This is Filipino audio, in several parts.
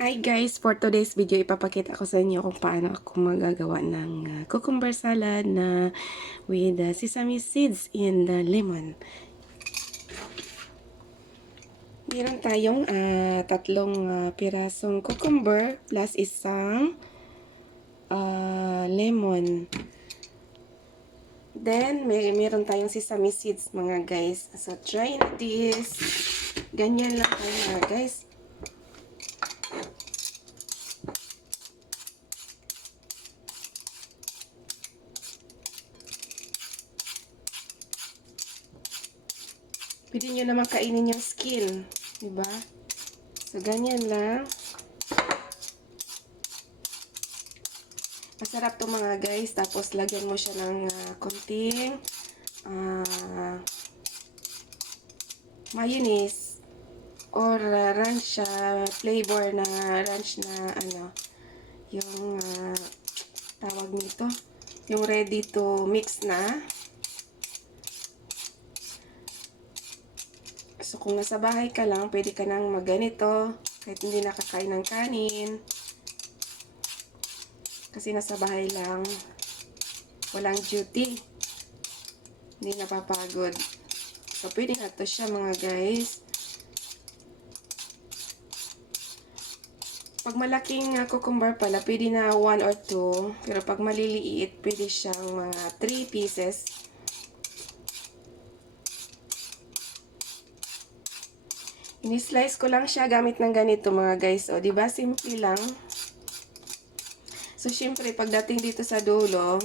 Hi guys! For today's video, ipapakita ko sa inyo kung paano ako magagawa ng cucumber salad na with sesame seeds and lemon. Meron tayong tatlong pirasong cucumber plus isang lemon. Then, meron tayong sesame seeds mga guys. So, try this. Ganyan lang tayo mga guys. Pwede nyo naman kainin yung skin. Diba? So, ganyan lang. Masarap to mga guys. Tapos, lagyan mo siya ng konting mayonnaise or ranch flavor na ranch na yung tawag nito. Yung ready to mix na. So, kung nasa bahay ka lang, pwede ka nang magganito kahit hindi nakakain ng kanin. Kasi nasa bahay lang. Walang duty. Hindi napapagod. So, pwede na to siya mga guys. Pag malaking cucumber pala, pwede na 1 or 2. Pero pag maliliit, pwede siyang mga 3 pieces. Ini-slice ko lang siya gamit ng ganito mga guys. O, diba? Simple lang. So, syempre, pagdating dito sa dulo,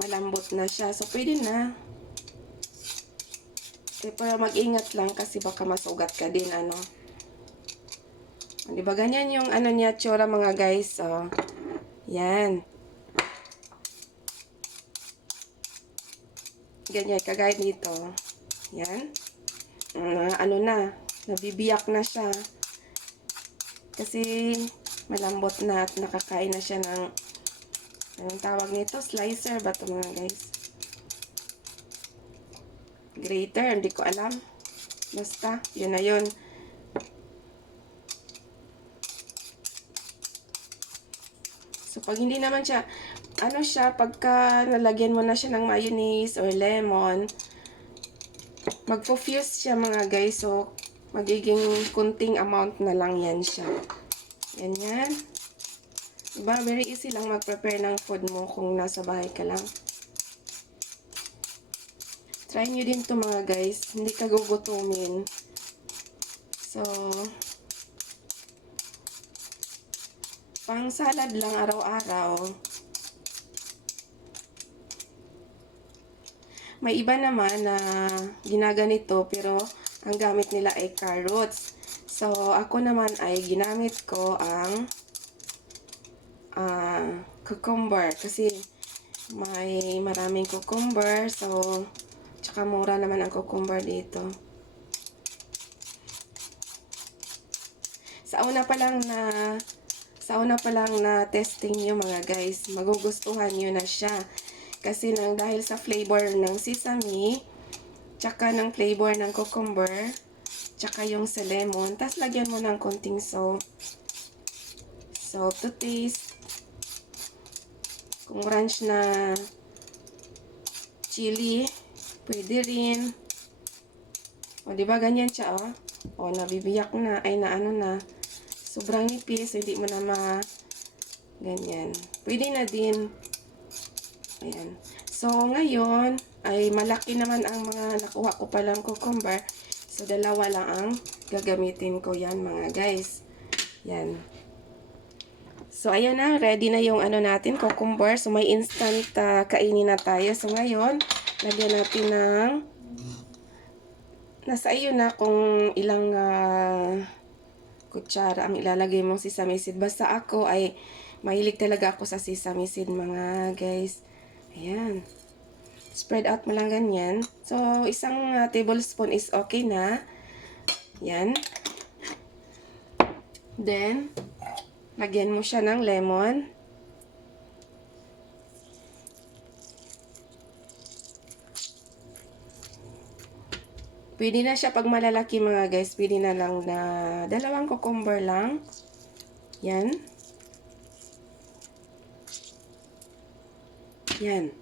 malambot na siya. So, pwede na. Pero mag-ingat lang kasi baka masugat ka din, Diba, ganyan yung niya, tsura mga guys. O, yan. Ganyan, kagaya dito. Yan. Nabibiyak na siya. Kasi malambot na at nakakain na siya ng anong tawag nito? Slicer ba ito mga guys? Grater, hindi ko alam. Basta, yun na yun. So, pag hindi naman siya, pagka nalagyan mo na siya ng mayonnaise or lemon, magpo-fuse siya mga guys. So, magiging kunting amount na lang yan siya. Ganyan. Diba? Very easy lang mag-prepare ng food mo kung nasa bahay ka lang. Try nyo din to mga guys. Hindi ka gugutumin. So, pang salad lang araw-araw. May iba naman na ginaganito pero ang gamit nila ay carrots. So, ako naman ay ginamit ko ang cucumber kasi may maraming cucumber. So, tsaka mura naman ang cucumber dito. Sa una pa lang na testing nyo mga guys, magugustuhan nyo na siya. Kasi dahil sa flavor ng sesame, tsaka ng flavor ng cucumber, tsaka yung sa lemon, tas lagyan mo ng konting salt. Salt to taste. Kung ranch na chili, pwede rin. O, diba ganyan siya, oh. O, nabibiyak na, na. Sobrang nipis, hindi mo na ganyan. Pwede na din. Ayan. So, ngayon, ay malaki naman ang mga nakuha ko palang cucumber. So, dalawa lang ang gagamitin ko yan, mga guys. Yan. So, ayan na. Ready na yung natin, cucumber. So, may instant kainin na tayo. So, ngayon, lagyan natin ng nasa iyo na kung ilang kutsara ang ilalagay mong sesame seed. Basta ako ay mahilig talaga ako sa sesame seed, mga guys. Ayan. Spread out mo lang ganyan. So, isang tablespoon is okay na. Yan. Then, lagyan mo siya ng lemon. Pwede na siya pag malalaki mga guys. Pwede na lang na 2 cucumber lang. Yan. Yan.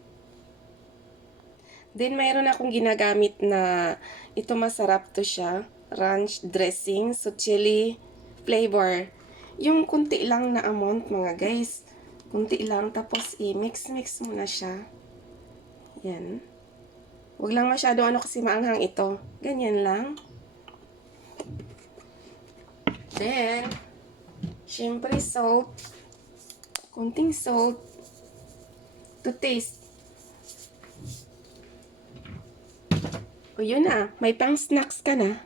Then, mayroon akong ginagamit na ito masarap to siya. Ranch dressing. So, chili flavor. Yung kunti lang na amount mga guys. Kunti lang. Tapos, i-mix-mix mo na siya. Yan. Huwag lang masyado kasi maanghang ito. Ganyan lang. Then, syempre salt. Kunting salt. To taste. O yun na, may pang snacks ka na.